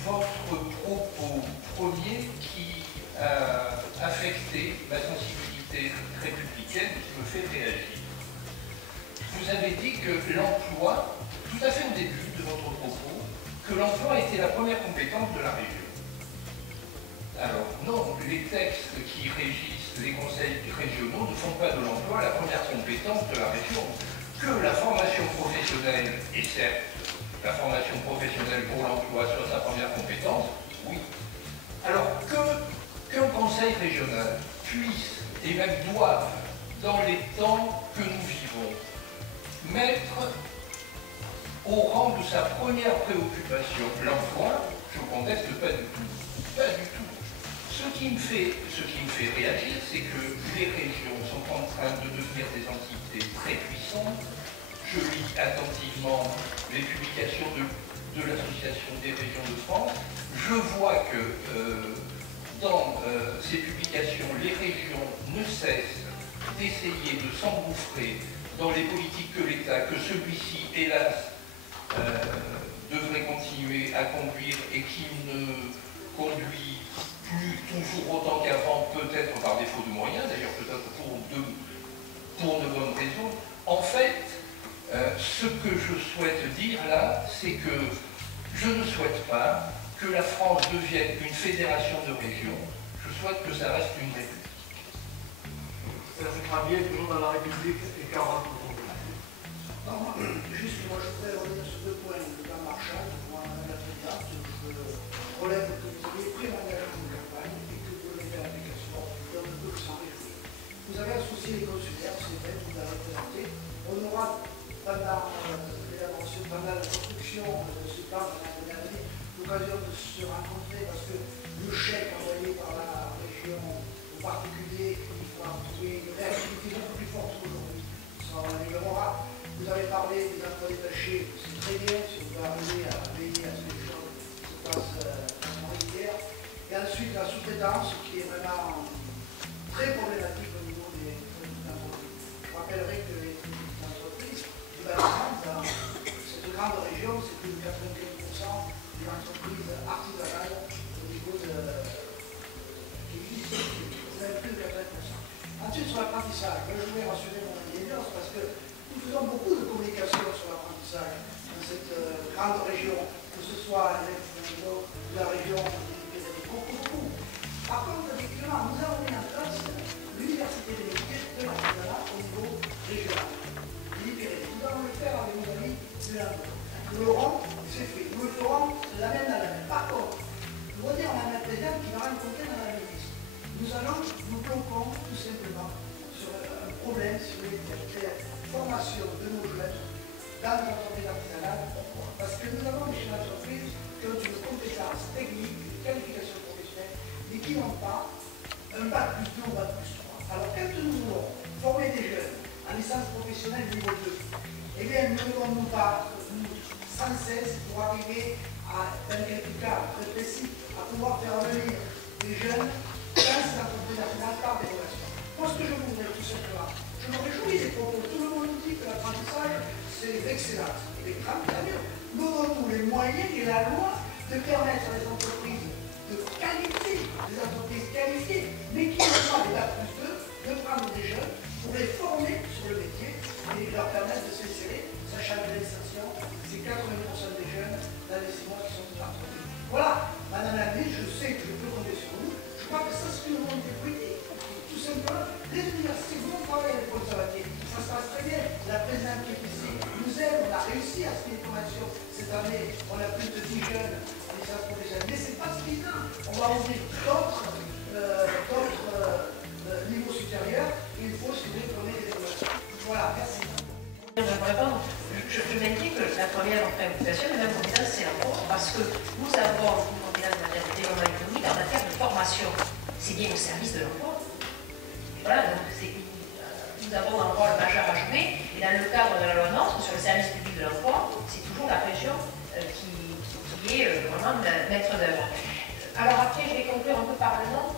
votre propos premier qui a affecté ma sensibilité républicaine et qui me fait réagir. Vous avez dit que l'emploi, tout à fait au début de votre propos, que l'emploi était la première compétence de la région. Alors non, les textes qui régissent les conseils régionaux ne font pas de l'emploi la première compétence de la région. Que la formation professionnelle, et certes, la formation professionnelle pour l'emploi soit sa première compétence, oui. Alors qu'un conseil régional puisse, et même doive, dans les temps que nous vivons, mettre au rang de sa première préoccupation. L'emploi, je ne conteste pas du tout. Pas du tout. Ce qui me fait réagir, c'est que les régions sont en train de devenir des entités très puissantes. Je lis attentivement les publications de l'Association des régions de France. Je vois que dans ces publications, les régions ne cessent d'essayer de s'engouffrer dans les politiques que l'État, que celui-ci, hélas, devrait continuer à conduire et qui ne conduit plus toujours autant qu'avant, peut-être par défaut de moyens, d'ailleurs peut-être pour de bonnes raisons. En fait, ce que je souhaite dire là, c'est que je ne souhaite pas que la France devienne une fédération de régions, je souhaite que ça reste une république. Serge Grabier, toujours dans la République, et 40 pour Juste, moi je voudrais revenir sur 2 points. Le plan Marshall, moi, la présidente, je relève que vous avez pris l'engagement de campagne et que vous l'avez fait l'application, et on ne peut que s'en réjouir. Vous avez associé les consulaires, c'est vrai, vous l'avez présenté. On aura, pendant la construction de ce plan, pendant l'année, l'occasion de se rencontrer parce que le chèque envoyé par la région au particulier, il faut en trouver une réactivité beaucoup plus forte qu'aujourd'hui. Ça, on l'améliorera. Vous avez parlé des emplois détachés, c'est très bien si vous arrivez à veiller à ce que les choses se passent en régulière. Et ensuite, la sous-traitance qui est vraiment très problématique au niveau des entreprises. Je rappellerai que les entreprises du bâtiment, dans cette grande région, c'est plus de 95% des entreprises artisanales au niveau qui existent. Vous avez plus de 80%. Ensuite, sur l'apprentissage, je voulais rassurer mon audience parce que nous faisons beaucoup de communication sur l'apprentissage dans cette grande région, que ce soit la région beaucoup. Par contre, effectivement, nous avons mis en place l'université des métiers de l'artisanat au niveau régional. Nous allons le faire avec nos amis du Languedoc. Nous l'aurons, c'est fait. Nous le ferons la même année. Par contre, je voudrais dire à Mme la Présidente qui va rencontrer Mme la Ministre. Nous bloquons tout simplement sur un problème, si vous voulez, formation de nos jeunes dans l'entreprise artisanale. Pourquoi? Parce que nous avons des chefs d'entreprise qui ont une compétence technique, une qualification professionnelle, mais qui n'ont pas un bac plus 2 ou bac plus 3. Alors quand nous voulons former des jeunes en licence professionnelle niveau 2, eh bien nous ne devons nous battre sans cesse pour arriver à, dans quelques cas très précis, à pouvoir faire venir des jeunes dans ces entreprises artisanales par des relations. Moi, ce que je voudrais tout simplement, je me réjouis des propos. Tout le monde dit que l'apprentissage, c'est l'excellence. Il est grand, bien mieux. Nous donnons les moyens et la loi de permettre à des entreprises de qualité, des entreprises qualifiées, mais qui n'ont pas des bac plus 2, de prendre des jeunes pour les former sur le métier et leur permettre de s'insérer, sachant que l'insertion, c'est 80% des jeunes dans les 6 mois qui sont dans l'entreprise. Voilà, Madame la Ministre, je sais que je peux compter sur vous. Je crois que ça, c'est une volonté politique. Tout simplement, les universités vont travailler avec les conservateurs. Ça se passe très bien. La présidente qui est ici nous aide, on a réussi à ce qu'il y ait une formation. Cette année, on a plus de 10 jeunes en licence professionnelle. Mais ce n'est pas suffisant. On va ouvrir d'autres niveaux supérieurs. Il faut, si vous voulez, qu'on ait des formations. Voilà, merci. Je maintiens que la première préoccupation de la compétence, c'est l'emploi, parce que nous avons une compétence en matière de développement économique, en matière de formation. C'est bien au service de l'emploi. Voilà, donc nous avons un rôle majeur à jouer, et dans le cadre de la loi NOTRe sur le service public de l'emploi, c'est toujours la région qui est vraiment maître d'œuvre. Alors après, je vais conclure un peu par le nom.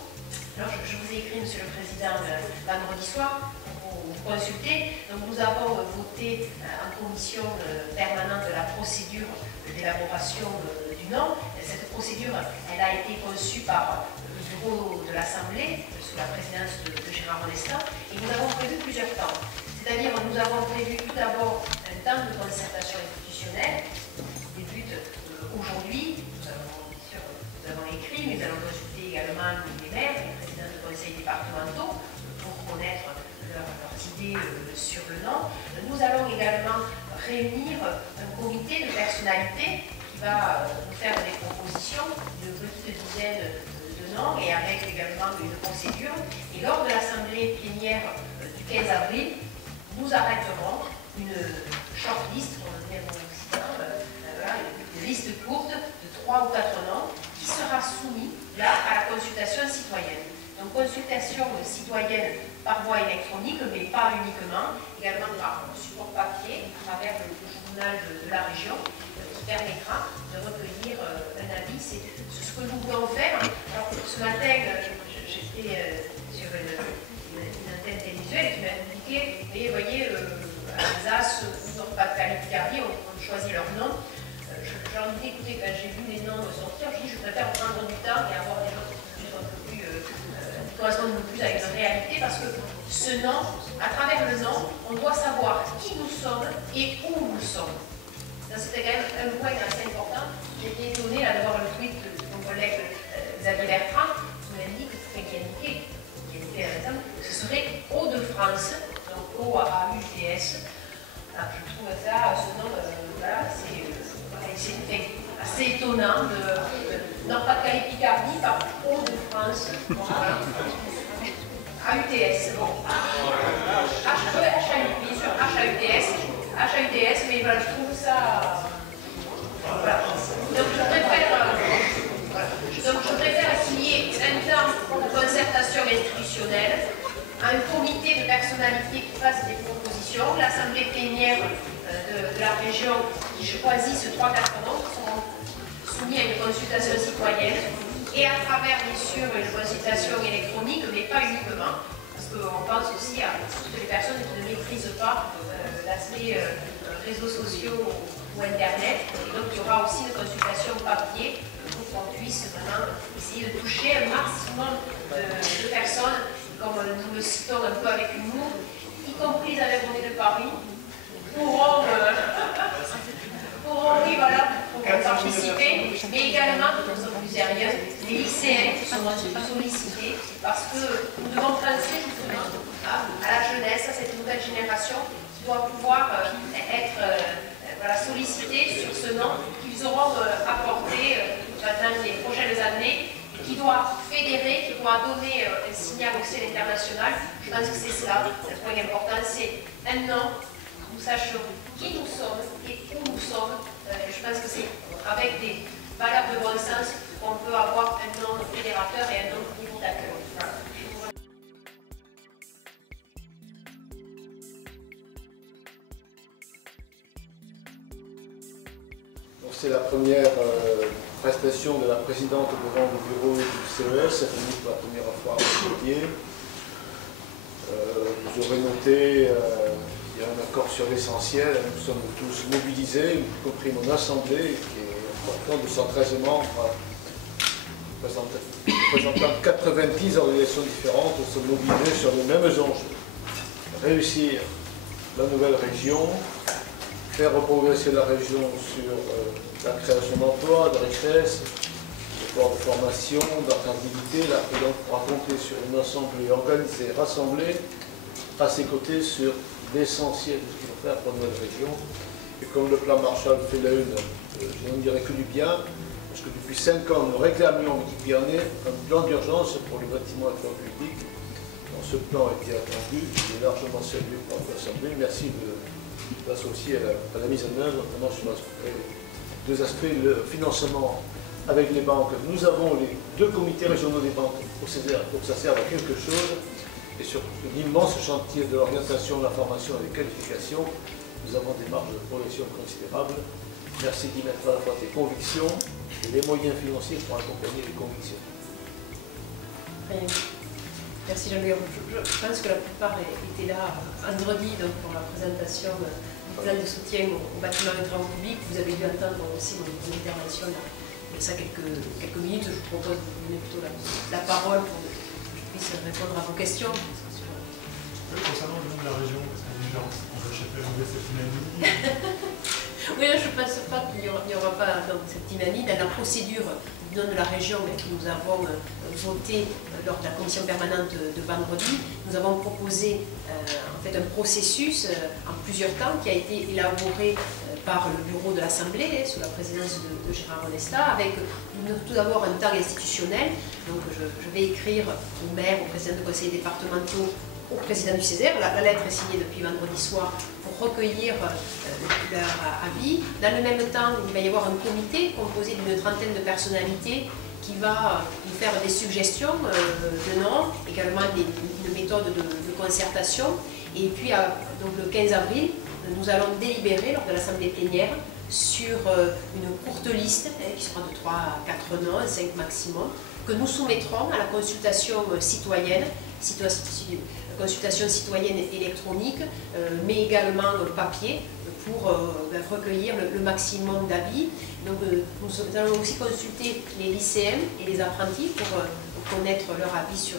Alors, je vous ai écrit, Monsieur le Président, vendredi soir, pour vous consulter. Donc nous avons voté en commission permanente la procédure d'élaboration du nom. Cette procédure, elle a été conçue par le bureau de l'Assemblée, sous la présidence de Gérard Modestin, et nous avons prévu plusieurs temps. C'est-à-dire, nous avons prévu tout d'abord un temps de concertation institutionnelle qui débute aujourd'hui. Nous avons écrit, nous allons consulter également les maires, les présidents de conseils départementaux pour connaître leurs idées sur le nom. Nous allons également réunir un comité de personnalités qui va nous faire des propositions, une petite dizaine de noms et avec également une procédure. Et lors de l'assemblée plénière du 15 avril, nous arrêterons une shortlist, on va dire, liste courte de 3 ou 4 noms qui sera soumis là à la consultation citoyenne. Donc consultation citoyenne par voie électronique, mais pas uniquement, également par support papier à travers le journal de la région, qui permettra de recueillir un avis. C'est ce que nous voulons faire. Alors ce matin, j'étais sur une antenne télévisuelle qui m'a indiqué, et vous voyez, Alsace ou Nord-Pas-de-Calais, Picardie ont choisi leur nom. J'ai envie d'écouter, quand j'ai vu les noms sortir, je dis je préfère prendre du temps et avoir des gens qui correspondent un peu plus avec la réalité, parce que ce nom, à travers le nom, on doit savoir qui nous sommes et où nous sommes. C'était quand même un point assez important. J'ai été étonnée de voir le tweet de mon collègue Xavier Bertrand qui m'a dit que qui a indiqué que ce serait Hauts-de-France, donc O-A-U-T-S. Je trouve ça, ce nom, voilà, c'est assez étonnant de Nord-Pas-de-Calais Picardie par Hauts-de-France. Voilà. AUTS, bon. Bien sûr, HAUTS, mais voilà, je trouve ça. Voilà. Donc je préfère qu'il y ait un temps de concertation institutionnelle, un comité de personnalités qui fasse des propositions, l'assemblée plénière de la région qui choisit ce 3-4 noms qui seront soumis à une consultation citoyenne, et à travers bien sûr une consultation électronique, mais pas uniquement, parce qu'on pense aussi à toutes les personnes qui ne maîtrisent pas l'aspect réseaux sociaux ou Internet, et donc il y aura aussi une consultation papier pour qu'on puisse vraiment essayer de toucher un maximum de personnes, comme nous le citons un peu avec humour, y compris les Avenue de Paris, pourront participer, mais également, de façon plus sérieuse, les lycéens qui seront sollicités, parce que nous devons penser justement à la jeunesse, à cette nouvelle génération qui doit pouvoir être sollicitée sur ce nom qu'ils auront apporté dans les prochaines années, et qui doit fédérer, qui doit donner un signal aussi à l'international. Je pense que c'est cela, le point important, c'est un nom, nous sachions qui nous sommes et où nous sommes. Je pense que c'est avec des valeurs de bon sens qu'on peut avoir un nom fédérateur et un nom limitateur. Voilà. C'est la première prestation de la présidente devant le bureau du CES, elle est venue pour la première fois à Montpellier. Vous aurez noté, il y a un accord sur l'essentiel, nous sommes tous mobilisés, y compris mon assemblée, qui est important de 113 membres, représentant 90 organisations différentes, nous sommes mobilisés sur les mêmes enjeux. Réussir la nouvelle région, faire progresser la région sur la création d'emplois, de richesses, d'efforts de formation, d'attractivité, et donc pour compter sur une assemblée organisée, rassemblée, à ses côtés sur l'essentiel de ce qu'il faut faire pour la nouvelle région. Et comme le plan Marshall fait la une, je n'en dirais que du bien, parce que depuis 5 ans, nous réclamions Midi-Pyrénées un plan d'urgence pour les bâtiments et travaux publics. Donc, ce plan a été attendu, il est largement salué par l'Assemblée. Merci d'associer à la mise en œuvre, notamment sur deux aspects, le financement avec les banques. Nous avons les 2 comités régionaux des banques pour que ça serve à quelque chose, et sur l'immense chantier de l'orientation, de la formation et des qualifications, nous avons des marges de progression considérables. Merci d'y mettre à la fois tes convictions et les moyens financiers pour accompagner les convictions. Merci Jean-Louis. Je pense que la plupart étaient là vendredi donc, pour la présentation du plan de soutien aux bâtiments et travaux publics. Vous avez dû entendre aussi mon intervention il y a ça quelques minutes. Je vous propose de vous donner plutôt la parole pour que je puisse répondre à vos questions. Concernant le nom de la région, parce que on va chercher cette dynamique. Oui, je ne pense pas qu'il n'y aura pas cette dynamique dans la procédure du nom de la région que nous avons voté lors de la commission permanente de vendredi. Nous avons proposé en fait un processus en plusieurs temps qui a été élaboré par le bureau de l'Assemblée sous la présidence de Gérard Onesta, avec tout d'abord un temps institutionnel. Donc je vais écrire aux maires, aux présidents de conseils départementaux, au président du Césaire. La lettre est signée depuis vendredi soir pour recueillir leur avis. Dans le même temps, il va y avoir un comité composé d'une trentaine de personnalités qui va nous faire des suggestions de noms, également une méthode de concertation. Et puis, donc le 15 avril, nous allons délibérer lors de l'assemblée plénière sur une courte liste qui sera de 3 à 4 noms, 5 maximum, que nous soumettrons à la consultation citoyenne, consultation citoyenne électronique, mais également papier, pour recueillir le maximum d'avis. Donc nous allons aussi consulter les lycéens et les apprentis pour connaître leur avis sur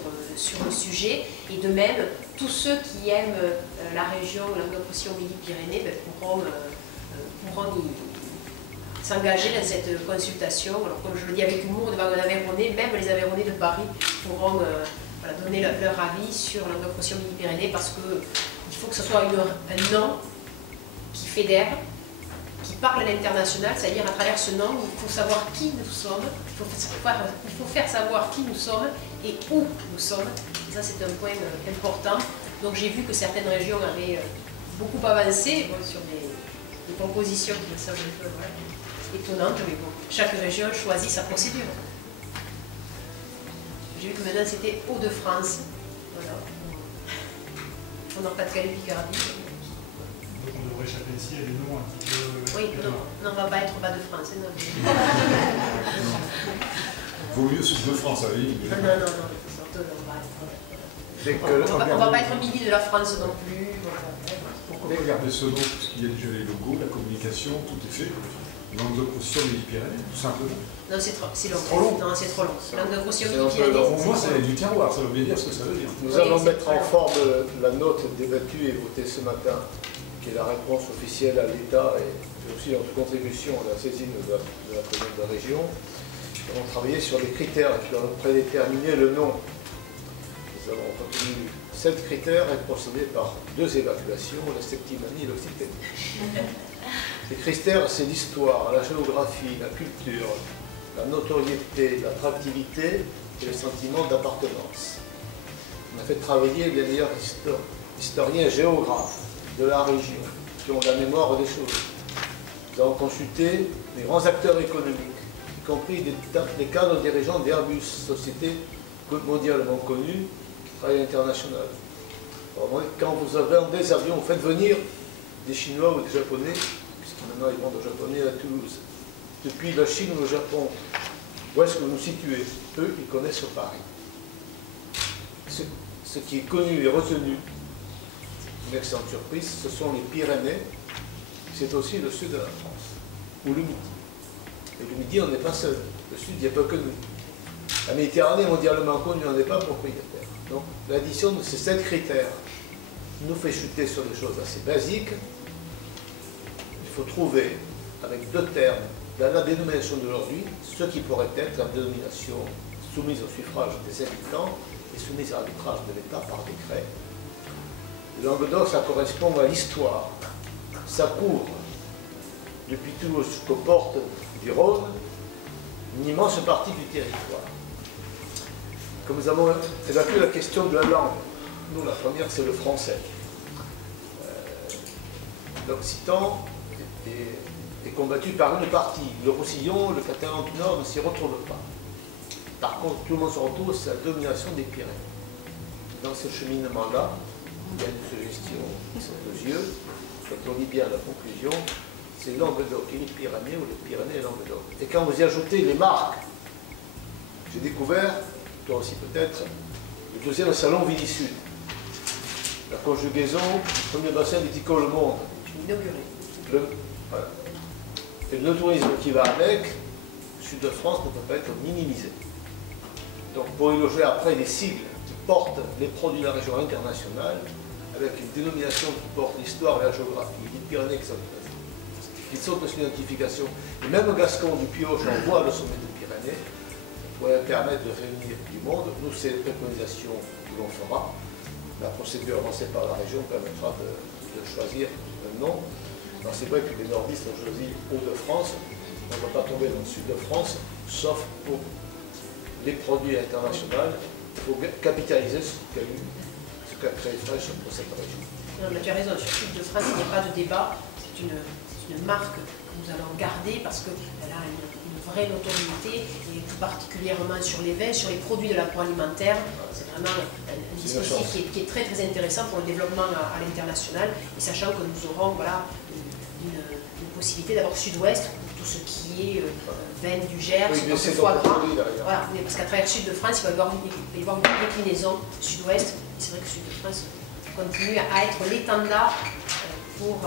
le sujet. Et de même, tous ceux qui aiment la région Languedoc-Roussillon-Midi-Pyrénées pourront s'engager dans cette consultation. Alors, comme je le dis avec humour devant un Aveyronais, même les Aveyronnais de Paris pourront donner leur avis sur Languedoc-Roussillon-Midi-Pyrénées, parce qu'il faut que ce soit un nom qui fédère, qui parle à l'international, c'est-à-dire à travers ce nom, il faut savoir qui nous sommes, il faut faire savoir qui nous sommes et où nous sommes. Et ça, c'est un point important. Donc j'ai vu que certaines régions avaient beaucoup avancé sur des propositions qui me semblent un peu étonnantes, mais bon, chaque région choisit sa procédure. J'ai vu que maintenant c'était Hauts-de-France. Voilà. On n'a pas de Calais-Picardie. Donc on devrait échapper ici à des noms un petit peu... Oui, non, on ne va pas être Bas-de-France. Vaut mieux Sud de France, oui. Non, on ne va pas être au midi de la France non plus. Pourquoi pas garder ce nom, puisqu'il y a déjà les logos, la communication, tout est fait. Languedoc-Roussillon-Midi-Pyrénées, tout simplement. Non, c'est long. Trop long. Non, c'est trop long. Languedoc-Roussillon-Midi-Pyrénées. Pour moi, c'est du terroir, ça veut bien dire ce que ça veut dire. Nous allons mettre en forme la note débattue et votée ce matin, qui est la réponse officielle à l'État et aussi notre contribution à la saisine de la commune de la région. Nous allons travailler sur les critères qui doivent prédéterminer le nom. Nous avons retenu 7 critères et procédé par 2 évacuations, la septimanie et l'occitanie. Les critères, c'est l'histoire, la géographie, la culture, la notoriété, l'attractivité et le sentiment d'appartenance. On a fait travailler les meilleurs historiens géographes de la région qui ont la mémoire des choses. Nous avons consulté les grands acteurs économiques, y compris les cadres dirigeants d'Airbus, société mondialement connue qui travaille à l'international. Quand vous avez des avions, vous faites venir des Chinois ou des Japonais, puisque maintenant ils vendent aux Japonais à Toulouse. Depuis la Chine ou le Japon, où est-ce que vous nous situez? Eux, ils connaissent Paris. Ce qui est connu et retenu, une excellente surprise, ce sont les Pyrénées, c'est aussi le sud de la France, ou le Midi. Et le Midi, on n'est pas seul. Le sud, il n'y a pas que nous. La Méditerranée mondialement connue, on n'est pas propriétaire. Donc, l'addition de ces 7 critères nous fait chuter sur des choses assez basiques. Il faut trouver, avec 2 termes, dans la dénomination d'aujourd'hui, ce qui pourrait être la dénomination soumise au suffrage des habitants et soumise à l'arbitrage de l'État par décret. Le Languedoc, ça correspond à l'histoire. Ça couvre, depuis Toulouse jusqu'aux portes du Rhône, une immense partie du territoire. Comme nous avons évacué la question de la langue, nous, la première, c'est le français. L'occitan est combattu par une partie. Le roussillon, le catalan du Nord ne s'y retrouve pas. Par contre, tout le monde se retrouve, c'est la domination des Pyrénées. Dans ce cheminement-là, il y a une suggestion qui saute aux yeux. Quand on lit bien la conclusion, c'est Languedoc et les Pyrénées ou les Pyrénées et Languedoc. Et quand vous y ajoutez les marques, j'ai découvert, toi aussi peut-être, le deuxième salon Villy-Sud. La conjugaison du premier bassin viticole au monde. Inauguré. Voilà. Et le tourisme qui va avec, le sud de France ne peut pas être minimisé. Donc pour y loger après des sigles qui portent les produits de la région internationale, avec une dénomination qui porte l'histoire et la géographie, les Pyrénées qui sont une identification, et même au Gascon du Pioche, on voit le sommet des Pyrénées, pourrait permettre de réunir du monde. Nous, c'est les préconisations que l'on fera. La procédure avancée par la région permettra de choisir un nom. Alors c'est vrai que les nordistes ont choisi Hauts-de-France. On ne va pas tomber dans le sud de France, sauf pour les produits internationaux. Il faut capitaliser ce cas très fraîche pour cette région. Non, mais tu as raison, sur Sud de France, il n'y a pas de débat. C'est une marque que nous allons garder parce qu'elle a une vraie notoriété, et tout particulièrement sur les vins, sur les produits de l'agroalimentaire. C'est vraiment un dispositif qui est très très intéressant pour le développement à l'international, et sachant que nous aurons voilà, une possibilité d'avoir Sud-Ouest pour tout ce qui est vin du Gers, oui, foie gras. Voilà, parce qu'à travers Sud de France, il va y avoir une déclinaison Sud-Ouest. C'est vrai que Sud de France continue à être l'étendard pour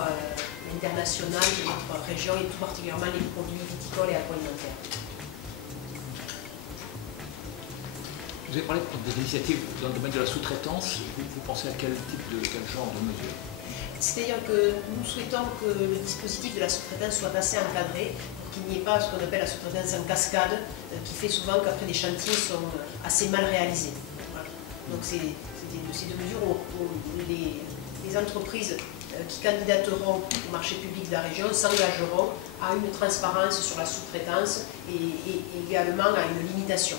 l'international de notre région, et tout particulièrement les produits viticoles et agroalimentaires. Vous avez parlé des initiatives dans le domaine de la sous-traitance. Vous pensez à quel genre de mesures? C'est-à-dire que nous souhaitons que le dispositif de la sous-traitance soit assez encadré, pour qu'il n'y ait pas ce qu'on appelle la sous-traitance en cascade, qui fait souvent qu'après les chantiers sont assez mal réalisés. Voilà. Donc c'est de ces deux mesures où les entreprises qui candidateront au marché public de la région s'engageront à une transparence sur la sous-traitance et également à une limitation.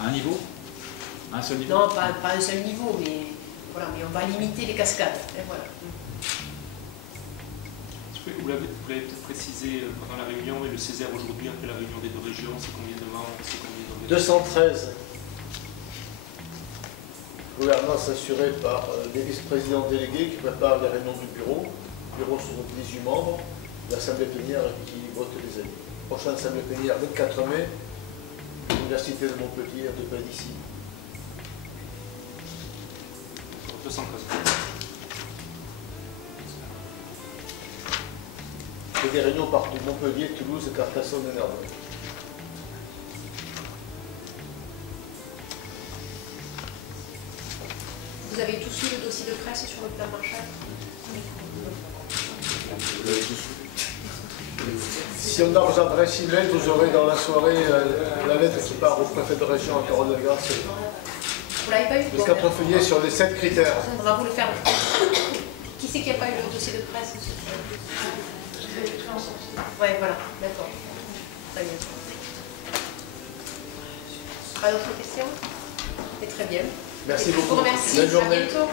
À un niveau? À un seul niveau? Non, pas à un seul niveau, mais, voilà, mais on va limiter les cascades. Et voilà. Vous l'avez peut-être précisé pendant la réunion, mais le Césaire aujourd'hui, après la réunion des deux régions, c'est combien de membres? 213. Gouvernance assurée par les vice-présidents délégués qui préparent les réunions du bureau. Le bureau sur 18 membres. L'assemblée plénière qui vote les avis. Prochaine assemblée plénière, 24 mai, l'Université de Montpellier, de pas d'ici. 213. Il y a des réunions partout, Montpellier, Toulouse, Carcassonne et Narbonne. Vous avez tous eu le dossier de presse sur le plan Marshall? Vous l'avez tous eu. Si on a vos adresses email, vous aurez dans la soirée la lettre qui part au préfet de région à Carole Delgarce. Vous l'avez pas eu? Les 4 feuillets sur les 7 critères. On va vous le faire. Qui c'est qui n'a pas eu le dossier de presse? Oui, voilà, d'accord. Très bien. Pas d'autres questions? C'est très bien. Merci beaucoup. Je vous remercie. Bonne journée. À bientôt.